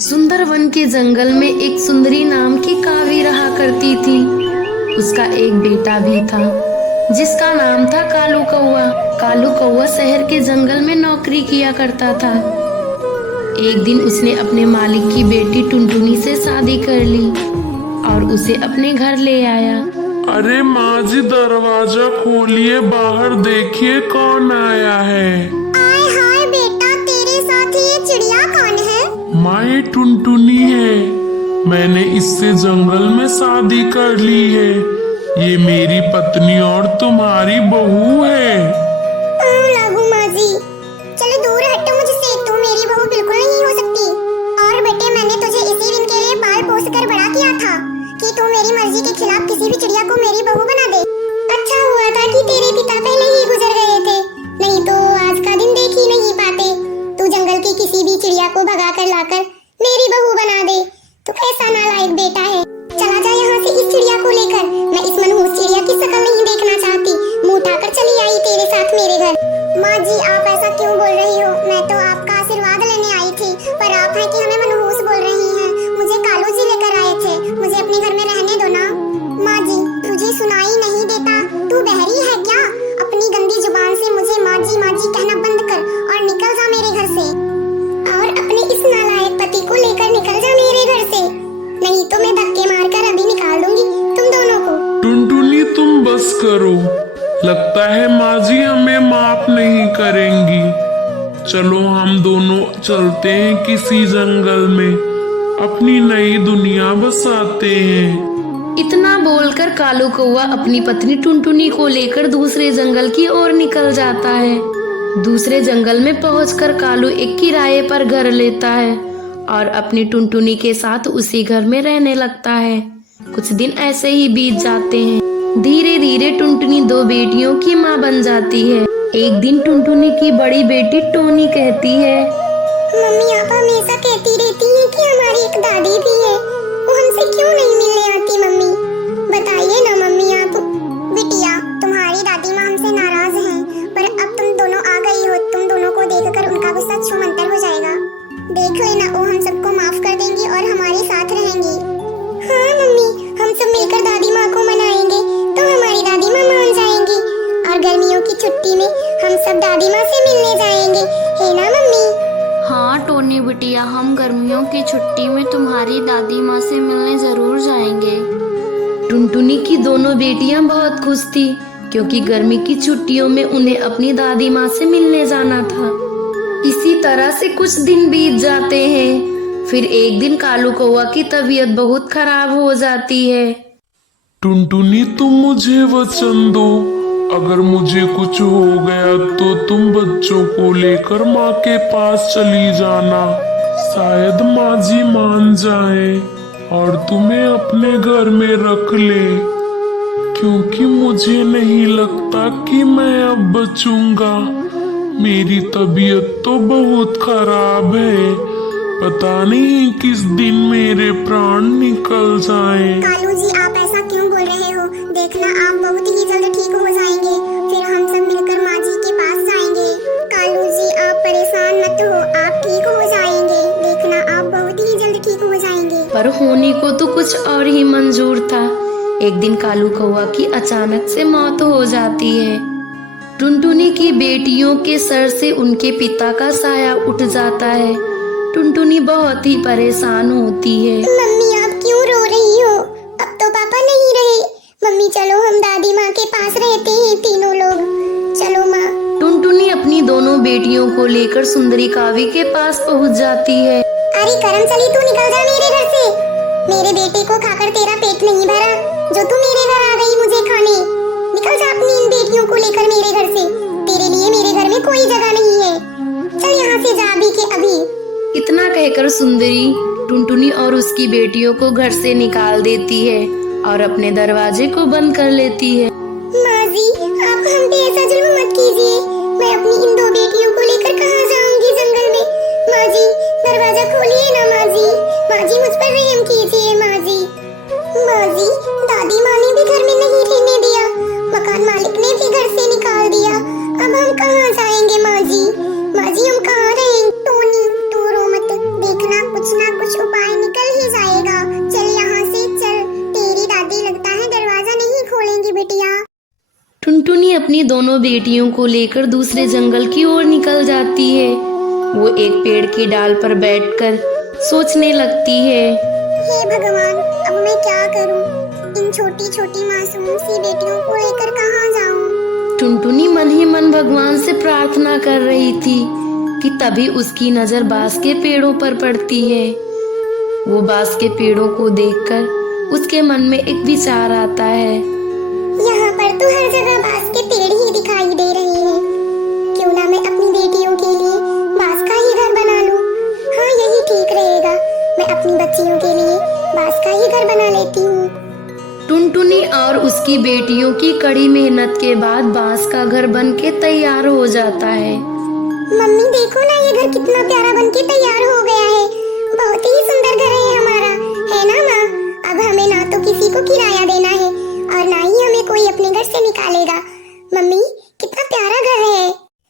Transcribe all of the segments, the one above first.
सुंदर वन के जंगल में एक सुंदरी नाम की कावी रहा करती थी। उसका एक बेटा भी था जिसका नाम था कालू कौआ। कालू कौआ शहर के जंगल में नौकरी किया करता था। एक दिन उसने अपने मालिक की बेटी टुनटुनी से शादी कर ली और उसे अपने घर ले आया। अरे माँ जी, दरवाजा खोलिए, बाहर देखिए कौन आया है। आय हाय बेटा, तेरे साथ ये चिड़िया कौन है? माँ, ये टुनटुनी है। मैंने इससे जंगल में शादी कर ली है। ये मेरी पत्नी और तुम्हारी बहू है। लागू माँ जी, चलो दूर हटो मुझसे, तू मेरी बहू बिल्कुल नहीं हो सकती। और बेटे, मैंने तुझे इसी दिन के लिए पाल पोस कर बड़ा किया था कि तू मेरी मर्जी के खिलाफ किसी भी चिड़िया को मेरी बहू बना दे। अच्छा हुआ था कि तेरे पिता पहले ही गुजर गए थे, नहीं तो आज का दिन देख ही नहीं पाते। तू जंगल की किसी भी चिड़िया को भगा कर लाकर मेरी बहू बना दे। तू कैसा नालायक बेटा है। चला जा यहाँ से इस चिड़िया को लेकर। मैं इस मनहूस चिड़िया की शक्ल नहीं देखना चाहती। मुंह उठाकर चली आई तेरे साथ मेरे घर। माँ जी, आप ऐसा क्यों बोल रही हो? मैं तो आपका आशीर्वाद लेने आई थी, पर आप है कि हमें मनहूस बोल रही हैं। मुझे कालू जी लेकर आए थे, मुझे अपने घर में रहने दो ना। माँ जी, तुझे सुनाई नहीं देता? तू बहरी है क्या? अपनी गंदी जुबान से मुझे माँ जी कहना बंद कर और निकल जा मेरे घर से। और अपने इस नालायक पति को लेकर निकल जा मेरे घर से, नहीं तो मैं धक्के मारकर अभी निकाल दूंगी तुम दोनों को। टुनटुनी, तुम बस करो। लगता है माँ जी हमें माफ नहीं करेंगी। चलो हम दोनों चलते हैं किसी जंगल में, अपनी नई दुनिया बसाते हैं। इतना बोलकर कालू कौआ अपनी पत्नी टुनटुनी को लेकर दूसरे जंगल की ओर निकल जाता है। दूसरे जंगल में पहुंचकर कालू एक किराए पर घर लेता है और अपनी टुनटुनी के साथ उसी घर में रहने लगता है। कुछ दिन ऐसे ही बीत जाते हैं। धीरे धीरे टुनटुनी दो बेटियों की माँ बन जाती है। एक दिन टुनटुनी की बड़ी बेटी टोनी कहती है, मम्मी, आप हमेशा कहती रहती हैं कि हमारी एक दादी भी है, वो हमसे क्यों नहीं मिलने आती? मम्मी बताइए ना मम्मी। आप बिटिया, तुम्हारी दादी माँ हमसे नाराज हैं, पर अब तुम दोनों आ गई हो। तुम दोनों को देखकर उनका गुस्सा छूमंतर हो जाएगा। देख लेना, वो हम सबको माफ कर देंगी और हमारे साथ रहेंगी। हाँ मम्मी, हम सब मिलकर दादी माँ को मनाएंगे तो हमारी दादी माँ मान जाएंगी, और गर्मियों की छुट्टी में हम सब दादी माँ से मिलने जाएंगे, है ना मम्मी? हाँ टोनी बिटिया, हम गर्मियों की छुट्टी में तुम्हारी दादी माँ से मिलने जरूर जाएंगे। टुनटुनी की दोनों बेटियां बहुत खुश थी क्योंकि गर्मी की छुट्टियों में उन्हें अपनी दादी माँ से मिलने जाना था। इसी तरह से कुछ दिन बीत जाते हैं। फिर एक दिन कालू कौआ की तबीयत बहुत खराब हो जाती है। टुनटुनी, तुम मुझे वचन दो, अगर मुझे कुछ हो गया तो तुम बच्चों को लेकर माँ के पास चली जाना। शायद माँ जी मान जाए और तुम्हें अपने घर में रख ले, क्योंकि मुझे नहीं लगता कि मैं अब बचूंगा। मेरी तबीयत तो बहुत खराब है, पता नहीं किस दिन मेरे प्राण निकल जाएं। कालू जी, आप ऐसा क्यों बोल रहे हो? देखना, आप बहुत ही जल्द ठीक हो जाएंगे। फिर हम सब मिलकर माँ जी के पास जाएंगे। कालू जी, आप परेशान मत हो, आप ठीक हो जाएंगे। देखना, आप बहुत ही जल्द ठीक हो जाएंगे। पर होने को तो कुछ और ही मंजूर था। एक दिन कालू कौआ की अचानक से मौत हो जाती है। टुनटुनी की बेटियों के सर से उनके पिता का साया उठ जाता है। टुनटुनी बहुत ही परेशान होती है। मम्मी, आप क्यों रो रही हो? अब तो पापा नहीं रहे। मम्मी, चलो हम दादी माँ के पास रहते हैं तीनों लोग। चलो माँ। टुनटुनी अपनी दोनों बेटियों को लेकर सुंदरी कावी के पास पहुंच जाती है। अरे करम चली, तू निकल जा मेरे घर से। मेरे बेटे को खाकर तेरा पेट नहीं भरा जो तू मेरे घर आ गई मुझे खाने। निकल जा अपनी इन बेटियों को लेकर मेरे घर से। तेरे लिए मेरे घर में कोई जगह नहीं है। चल यहाँ से जा अभी के अभी। इतना कहकर सुंदरी टुनटुनी और उसकी बेटियों को घर से निकाल देती है और अपने दरवाजे को बंद कर लेती है। माँ जी, आप हम पे ऐसा जुल्म मत कीजिए। मैं अपनी इन दो बेटियों को लेकर कहाँ जाऊंगी जंगल में? माँ जी, दरवाजा खोलिए ना माँ जी। माँ जी, मुझ पर रहम कीजिए माँ जी। माँ जी, दादी माँ ने भी घर में नहीं रहने दिया, मकान मालिक ने भी घर से निकाल दिया। अब हम कहाँ जाएंगे माँ जी? माँ जी, हम कहाँ रहेंगे? टोनी, तू रो मत। देखना, कुछ ना कुछ दोनों बेटियों को लेकर दूसरे जंगल की ओर निकल जाती है। वो एक पेड़ की डाल पर बैठकर सोचने लगती है। हे भगवान, अब मैं क्या करूं? इन छोटी छोटी मासूम सी बेटियों को लेकर कहाँ जाऊं? टुनटुनी मन ही मन भगवान से प्रार्थना कर रही थी कि तभी उसकी नजर बांस के पेड़ों पर पड़ती है। वो बांस के पेड़ों को देखकर उसके मन में एक विचार आता है। यहाँ पर तो हर जगह बांस के पेड़ ही दिखाई दे रहे हैं। क्यों ना मैं अपनी बेटियों के लिए बांस का ही घर बना लूं? हाँ, यही ठीक रहेगा। मैं अपनी बच्चियों के लिए बांस का ही घर बना लेती हूँ। टुनटुनी और उसकी बेटियों की कड़ी मेहनत के बाद बांस का घर बनके तैयार हो जाता है। मम्मी देखो ना, ये घर कितना प्यारा बनके तैयार हो गया है। बहुत ही सुंदर घर है हमारा, है ना माँ? अब हमें ना तो किसी को किराया देना है और ना ही हमें कोई अपने घर से निकालेगा। मम्मी, कितना प्यारा घर है।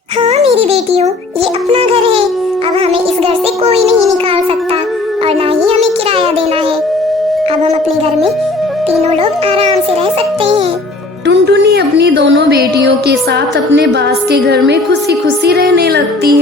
हाँ मेरी बेटियों, ये अपना घर है। अब हमें इस घर से कोई नहीं निकाल सकता और ना ही हमें किराया देना है। अब हम अपने घर में तीनों लोग आराम से रह सकते हैं। टुनटुनी अपनी दोनों बेटियों के साथ अपने बांस के घर में खुशी खुशी रहने लगती है।